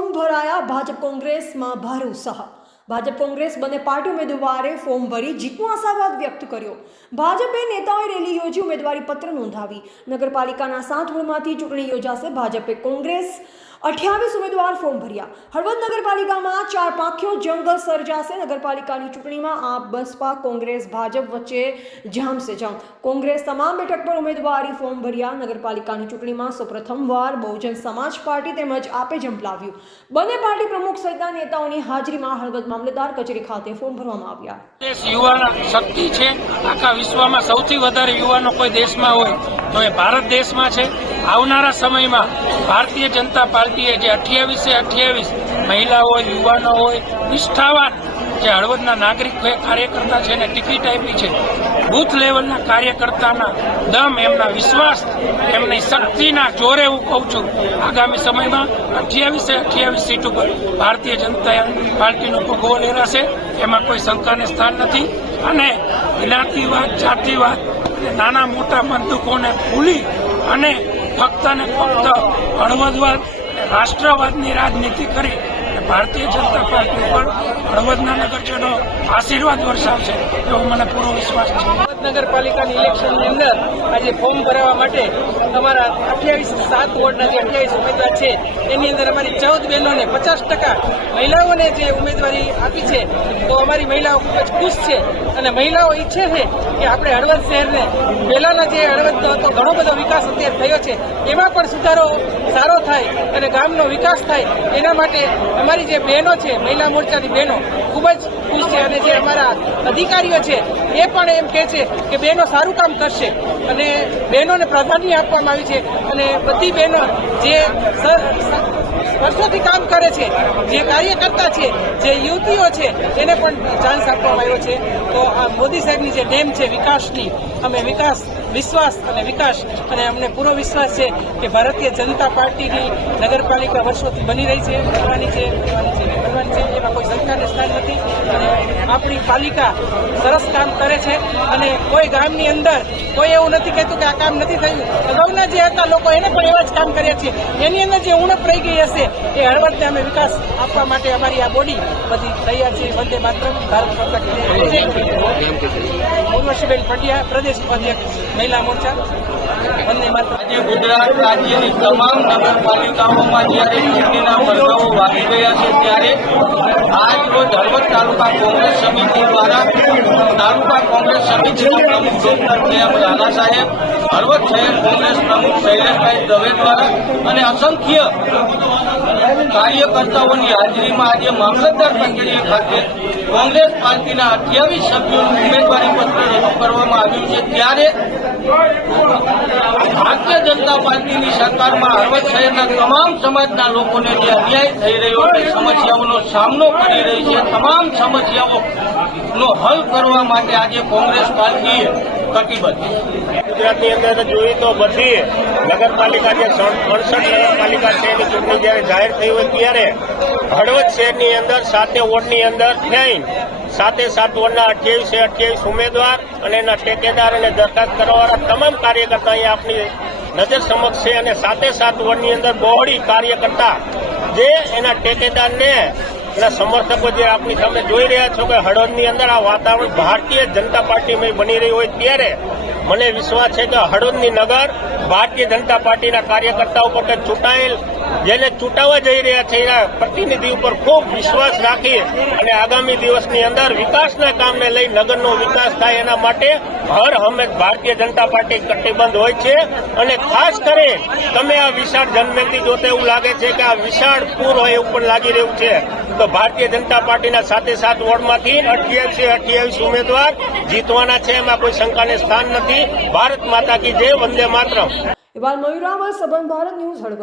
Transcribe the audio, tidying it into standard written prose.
Form ભરાયા ભાજપ કોંગ્રેસમાં ભારે ઉત્સાહ। ભાજપ કોંગ્રેસ બંને પાર્ટી ઉમેદવારે ફોર્મ ભરી જીતનો આશાવાદ વ્યક્ત કર્યો। ભાજપે નેતાઓએ રેલી યોજી ઉમેદવારી પત્ર નોંધાવી। નગરપાલિકાના 7 વોર્ડમાંથી ચૂંટણી યોજાશે। ભાજપે કોંગ્રેસ 28 ઉમેદવાર ફોર્મ ભર્યા। હળવદ નગરપાલિકામાં 4 પાંખીઓ જંગ સર્જાશે। નગરપાલિકાની ચૂંટણીમાં આપ બસપા કોંગ્રેસ ભાજપ વચ્ચે જામશે જંગ। કોંગ્રેસ તમામ બેઠક પર ઉમેદવારી ફોર્મ ભર્યા। નગરપાલિકાની ચૂંટણીમાં સૌપ્રથમવાર બહુજન સમાજ પાર્ટી તેમજ આપે ઝંપલાવ્યું। બંને પાર્ટી પ્રમુખ સહિતના નેતાઓની હાજરીમાં હળવદ મામલતદાર કચેરી ખાતે ફોર્મ ભરવામાં આવ્યા। દેશ યુવાન શક્તિ છે। આખા વિશ્વમાં સૌથી વધારે યુવાનો કોઈ દેશમાં હોય તો એ ભારત દેશમાં છે। આવનારા સમયમાં ભારતીય જનતા પાર્ટીએ જે 28 મહિલા હોય, યુવાનો હોય, નિષ્ઠાવાન જે હળવદના નાગરિક કાર્યકર્તા છે એને ટિકિટ આપી છે। બૂથ લેવલના કાર્યકર્તાના દમ, એમના વિશ્વાસ, એમની શક્તિના જોરે હું કહું છું આગામી સમયમાં 28 સીટ ઉપર ભારતીય જનતા પાર્ટીનો ભગવો લહેરાશે। એમાં કોઈ શંકાને સ્થાન નથી। અને જ્ઞાતિવાદ, જાતિવાદ અને નાના મોટા બંદૂકોને ભૂલી અને ફક્ત ને ફક્ત હળવદવાદ અને રાષ્ટ્રવાદની રાજનીતિ કરી ભારતીય જનતા પાર્ટી ઉપર હળવદના નગરજનો આશીર્વાદ વરસાવશે એવો મને પૂરો વિશ્વાસ છે। નગરપાલિકાની ઇલેક્શનની અંદર આજે ફોર્મ ભરાવવા માટે અમારા 7 વોર્ડના જે 28 ઉમેદવાર છે એની અંદર અમારી 14 બહેનોને 50% મહિલાઓને જે ઉમેદવારી આપી છે તો અમારી મહિલાઓ ખૂબ જ ખુશ છે। અને મહિલાઓ ઈચ્છે છે કે આપણે હળવદ શહેરને પહેલાના જે હળવદનો હતો ઘણો બધો વિકાસ અત્યારે થયો છે એમાં પણ સુધારો સારો થાય અને ગામનો વિકાસ થાય એના માટે અમારી જે બહેનો છે, મહિલા મોરચાની બહેનો ખૂબ જ ખુશ છે। અને જે અમારા અધિકારીઓ છે એ પણ એમ કહે છે કે બહેનો સારું કામ કરશે અને બહેનોને પ્રાધાન્ય આપવામાં આવી છે। અને બધી બહેનો જે વર્ષોથી કામ કરે છે, જે કાર્યકર્તા છે, જે યુવતીઓ છે એને પણ ચાન્સ આપવામાં આવ્યો છે। તો આ મોદી સાહેબની જે ડેમ છે વિકાસની, અમે વિશ્વાસ અને વિકાસ અને અમને પૂરો વિશ્વાસ છે કે ભારતીય જનતા પાર્ટીની નગરપાલિકા વર્ષોથી બની રહી છે, બનવાની છે, એમાં કોઈ શંકાને સ્થાન નથી। અને આપણી પાલિકા સરસ કામ કરે છે અને કોઈ ગામની અંદર કોઈ એવું નથી કહેતું કે આ કામ નથી થયું। અગાઉના જે હતા લોકો એને પણ એવા જ કામ કર્યા છે। એની અંદર જે ઉણપ રહી ગઈ હશે એ હળવદને અમે વિકાસ આપવા માટે અમારી આ બોડી બધી તૈયાર છે। વંદે માતરમ, ભારત માતા કી જય। ઉર્વશીબેન પંડ્યા, પ્રદેશ ઉપાધ્યક્ષ મહિલા મોરચા, વંદે માતરમ। આજે ગુજરાત રાજ્યની તમામ નગરપાલિકાઓમાં જ્યારે ચૂંટણીના પડઘાઓ વાગી ગયા છે ત્યારે આજ રોજ હળવદ તાલુકા કોંગ્રેસ સમિતિ દ્વારા તાલુકા કોંગ્રેસ સમિતિના પ્રમુખ ડોક્ટર કેએમ રાણા સાહેબ, હળવદ શહેર કોંગ્રેસ પ્રમુખ શૈલેષભાઈ દવે દ્વારા અને અસંખ્ય કાર્યકર્તાઓની હાજરીમાં આજે મામલતદાર કચેરી ખાતે કોંગ્રેસ પાર્ટીના 28 સભ્યોનું ઉમેદવારી પત્ર રજૂ કરવામાં આવ્યું છે। ત્યારે ભારતીય જનતા પાર્ટીની સરકારમાં હળવદ શહેરના તમામ સમાજના લોકોને જે અન્યાય થઈ રહ્યો છે, સમસ્યાઓનો સામનો કરી રહી છે, તમામ સમસ્યાઓનો હલ કરવા માટે આજે કોંગ્રેસ પાર્ટીએ કટિબદ્ધ છે। ગુજરાતની અંદર જોઈએ તો બધી નગરપાલિકા જે 68 નગરપાલિકા છે એની ચૂંટણી જયારે જાહેર થઈ હોય ત્યારે હળવદ શહેરની અંદર 7 વોર્ડની અંદર થઈને 7 વોર્ડના 28 ઉમેદવાર અને એના ટેકેદાર અને દરખાસ્ત કરવાવાળા તમામ કાર્યકર્તા અહીંયા આપણી નજર સમક્ષ છે। અને 7 વોર્ડની અંદર બહોળી કાર્યકર્તા જે એના ટેકેદારને એના સમર્થકો જે આપણી સામે જોઈ રહ્યા છો કે હળવદની અંદર આ વાતાવરણ ભારતીય જનતા પાર્ટીમાં બની રહ્યું હોય ત્યારે મને વિશ્વાસ છે કે હળવદની નગર ભારતીય જનતા પાર્ટીના કાર્યકર્તાઓ ઉપર ચૂંટાયેલ જેને ચૂંટાવા જઈ રહ્યા છે એના પ્રતિનિધિ ઉપર ખૂબ વિશ્વાસ રાખી અને આગામી દિવસની અંદર વિકાસના કામને લઈ નગરનો વિકાસ થાય એના માટે હર હંમેશ ભારતીય જનતા પાર્ટી કટિબદ્ધ હોય છે। અને ખાસ કરી તમે આ વિશાળ જનમેદની જોતા એવું લાગે છે કે આ વિશાળ પૂર હોય એવું પણ લાગી રહ્યું છે તો ભારતીય જનતા પાર્ટીના 7 વોર્ડમાંથી 28 ઉમેદવાર જીતવાના છે, એમાં કોઈ શંકાને સ્થાન નથી। ભારત માતા કી જય, વંદે માતરમ। મયુરાવર, સબંધ ભારત ન્યૂઝ, હળવદ।